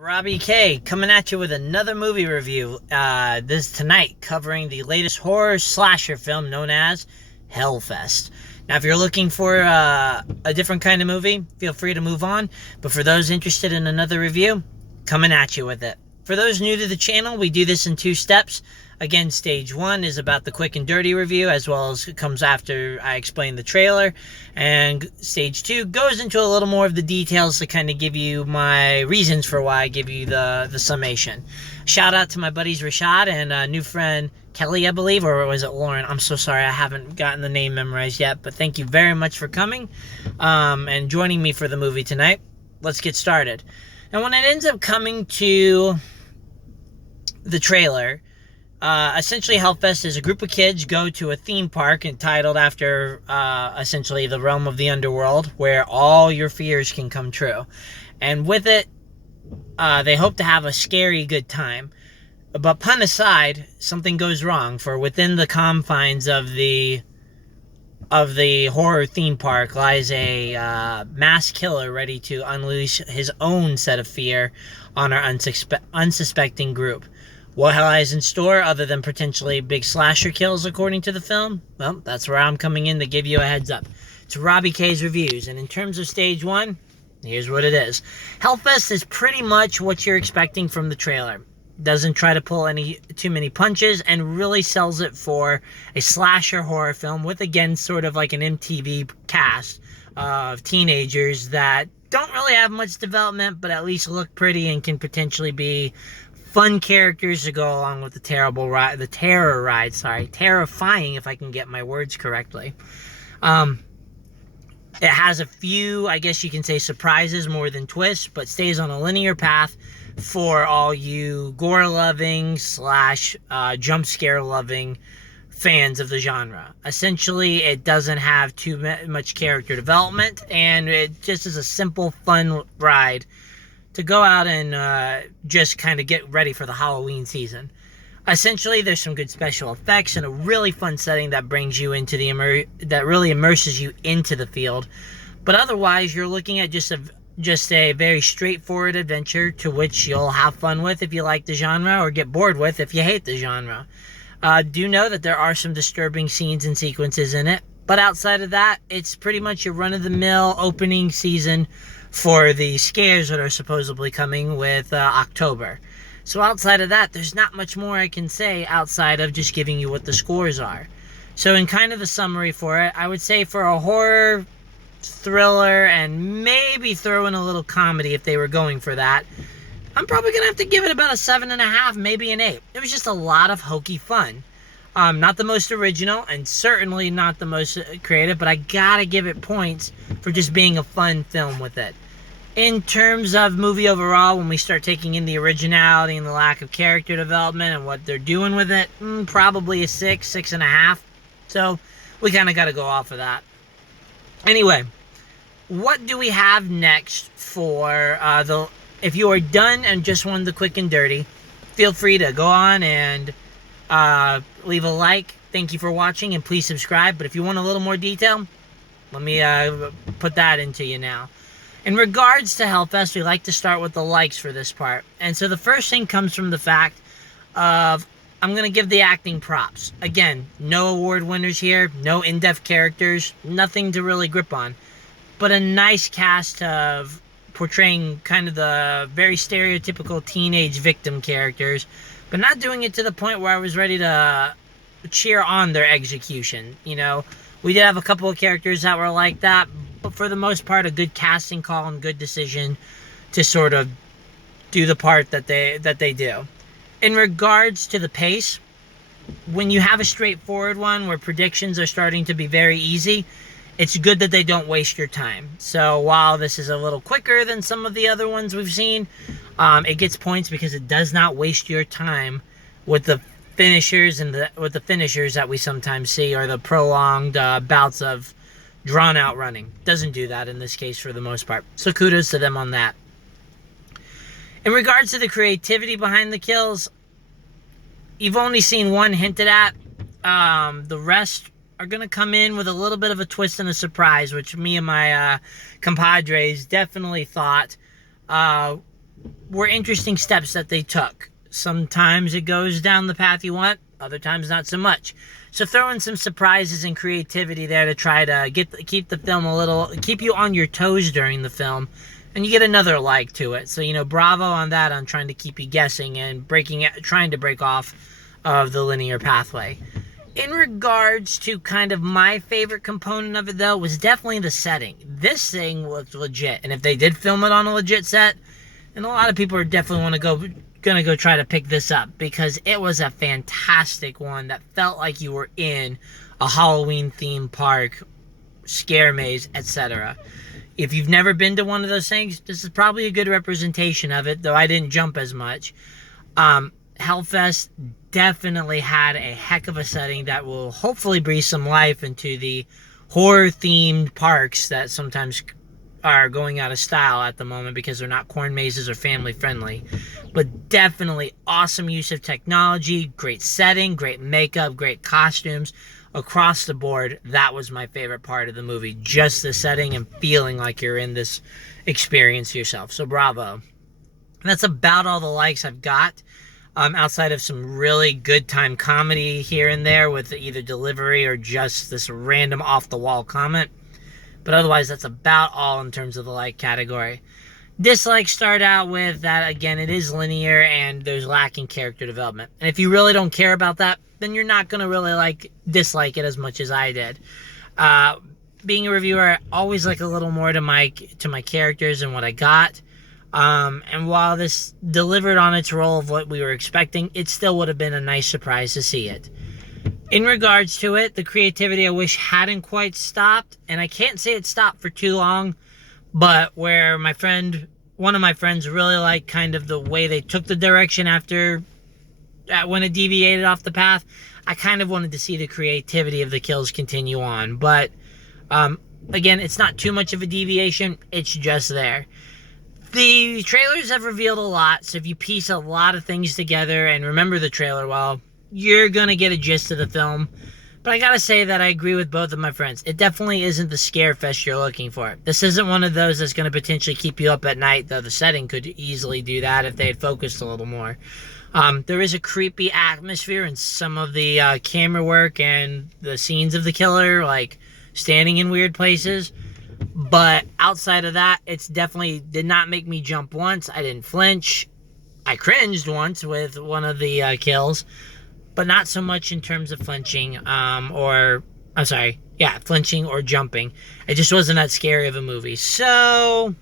Robbie K coming at you with another movie review. This tonight covering the latest horror slasher film known as Hellfest. Now, if you're looking for a different kind of movie, feel free to move on. But for those interested in another review, coming at you with it. For those new to the channel, we do this in two steps. Again, stage one is about the quick and dirty review, as well as it comes after I explain the trailer. And stage two goes into a little more of the details to kind of give you my reasons for why I give you the summation. Shout out to my buddies Rashad and new friend Kelly, I believe, or was it Lauren? I'm so sorry, I haven't gotten the name memorized yet, but thank you very much for coming and joining me for the movie tonight. Let's get started. And when it ends up coming to the trailer, essentially Hellfest is a group of kids go to a theme park entitled after essentially the realm of the underworld, where all your fears can come true. And with it, they hope to have a scary good time. But pun aside, something goes wrong, for within the confines of the horror theme park lies a mass killer ready to unleash his own set of fear on our unsuspecting group. What lies in store other than potentially big slasher kills according to the film? Well, that's where I'm coming in to give you a heads up. It's Robbie K's Reviews, and in terms of stage one, here's what it is. Hellfest is pretty much what you're expecting from the trailer. Doesn't try to pull too many punches and really sells it for a slasher horror film with, again, sort of like an MTV cast of teenagers that don't really have much development, but at least look pretty and can potentially be fun characters to go along with the terrifying, if I can get my words correctly. It has a few, I guess you can say, surprises more than twists, but stays on a linear path for all you gore-loving / jump scare-loving fans of the genre. Essentially, it doesn't have too much character development, and it just is a simple, fun ride to go out and just kind of get ready for the Halloween season. Essentially, there's some good special effects and a really fun setting that brings you into that really immerses you into the field. But otherwise, you're looking at just a very straightforward adventure to which you'll have fun with if you like the genre, or get bored with if you hate the genre. Do know that there are some disturbing scenes and sequences in it, but outside of that, it's pretty much your run-of-the-mill opening season for the scares that are supposedly coming with October. So outside of that, there's not much more I can say outside of just giving you what the scores are. So in kind of the summary for it, I would say for a horror thriller and maybe throw in a little comedy if they were going for that, I'm probably going to have to give it about a 7.5, maybe an 8. It was just a lot of hokey fun. Not the most original, and certainly not the most creative, but I gotta give it points for just being a fun film with it. In terms of movie overall, when we start taking in the originality and the lack of character development and what they're doing with it, probably a 6.5. So we kind of got to go off of that. Anyway, what do we have next for if you are done and just wanted the quick and dirty, feel free to go on and leave a like. Thank you for watching, and please subscribe. But if you want a little more detail, let me put that into you now. In regards to Hellfest, we like to start with the likes for this part. And so the first thing comes from the fact of, I'm going to give the acting props. Again, no award winners here, no in-depth characters, nothing to really grip on. But a nice cast of portraying kind of the very stereotypical teenage victim characters, but not doing it to the point where I was ready to cheer on their execution. You know, we did have a couple of characters that were like that, but for the most part, a good casting call and good decision to sort of do the part that they do. In regards to the pace, when you have a straightforward one where predictions are starting to be very easy, it's good that they don't waste your time. So while this is a little quicker than some of the other ones we've seen, it gets points because it does not waste your time with the finishers with the finishers that we sometimes see, or the prolonged bouts of drawn-out running. Doesn't do that in this case for the most part. So kudos to them on that. In regards to the creativity behind the kills, you've only seen one hinted at. The rest are going to come in with a little bit of a twist and a surprise, which me and my compadres definitely thought were interesting steps that they took. Sometimes it goes down the path you want, other times not so much. So throw in some surprises and creativity there to try to keep the film keep you on your toes during the film, and you get another like to it. So, bravo on that, on trying to keep you guessing and trying to break off of the linear pathway. In regards to kind of my favorite component of it, though, was definitely the setting. This thing looked legit, and if they did film it on a legit set, and a lot of people are definitely gonna go try to pick this up, because it was a fantastic one that felt like you were in a Halloween themed park, scare maze, etc. If you've never been to one of those things, this is probably a good representation of it, though I didn't jump as much. Hellfest definitely had a heck of a setting that will hopefully breathe some life into the horror-themed parks that sometimes are going out of style at the moment because they're not corn mazes or family-friendly. But definitely awesome use of technology, great setting, great makeup, great costumes. Across the board, that was my favorite part of the movie. Just the setting and feeling like you're in this experience yourself. So bravo. And that's about all the likes I've got. Outside of some really good time comedy here and there with either delivery or just this random off-the-wall comment. But otherwise, that's about all in terms of the like category. Dislikes start out with that, again, it is linear and there's lacking character development. And if you really don't care about that, then you're not going to really dislike it as much as I did. Being a reviewer, I always like a little more to my characters and what I got. And while this delivered on its role of what we were expecting, it still would have been a nice surprise to see it. In regards to it, the creativity I wish hadn't quite stopped, and I can't say it stopped for too long, but where one of my friends really liked kind of the way they took the direction when it deviated off the path, I kind of wanted to see the creativity of the kills continue on. But, again, it's not too much of a deviation, it's just there. The trailers have revealed a lot, so if you piece a lot of things together and remember the trailer well, you're going to get a gist of the film. But I gotta say that I agree with both of my friends. It definitely isn't the scare fest you're looking for. This isn't one of those that's going to potentially keep you up at night, though the setting could easily do that if they had focused a little more. There is a creepy atmosphere in some of the camera work and the scenes of the killer, like standing in weird places. But outside of that, it's definitely did not make me jump once. I didn't flinch. I cringed once with one of the kills, but not so much in terms of flinching flinching or jumping. It just wasn't that scary of a movie. So,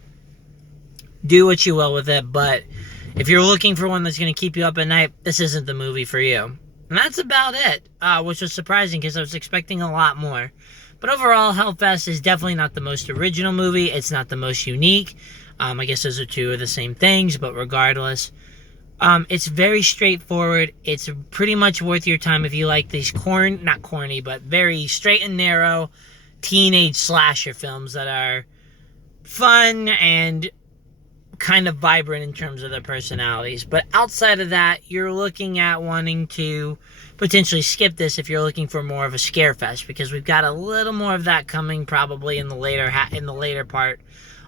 do what you will with it, but if you're looking for one that's going to keep you up at night, this isn't the movie for you. And that's about it, which was surprising because I was expecting a lot more. But overall, Hellfest is definitely not the most original movie. It's not the most unique. I guess those are two of the same things, but regardless, it's very straightforward. It's pretty much worth your time if you like these not corny, but very straight and narrow teenage slasher films that are fun and kind of vibrant in terms of their personalities. But outside of that, you're looking at wanting to potentially skip this if you're looking for more of a scare fest, because we've got a little more of that coming probably in the later part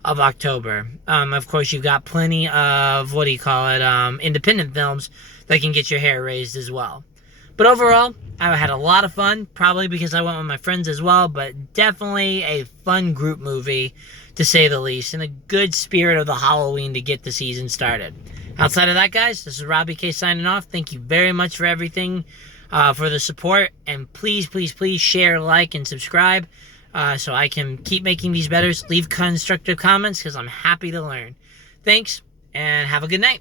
of October. Of course, you've got plenty of independent films that can get your hair raised as well. But overall, I had a lot of fun, probably because I went with my friends as well, but definitely a fun group movie, to say the least, and a good spirit of the Halloween to get the season started. Outside of that, guys, this is Robbie K signing off. Thank you very much for everything, for the support, and please, please, please share, like, and subscribe so I can keep making these better. Leave constructive comments because I'm happy to learn. Thanks, and have a good night.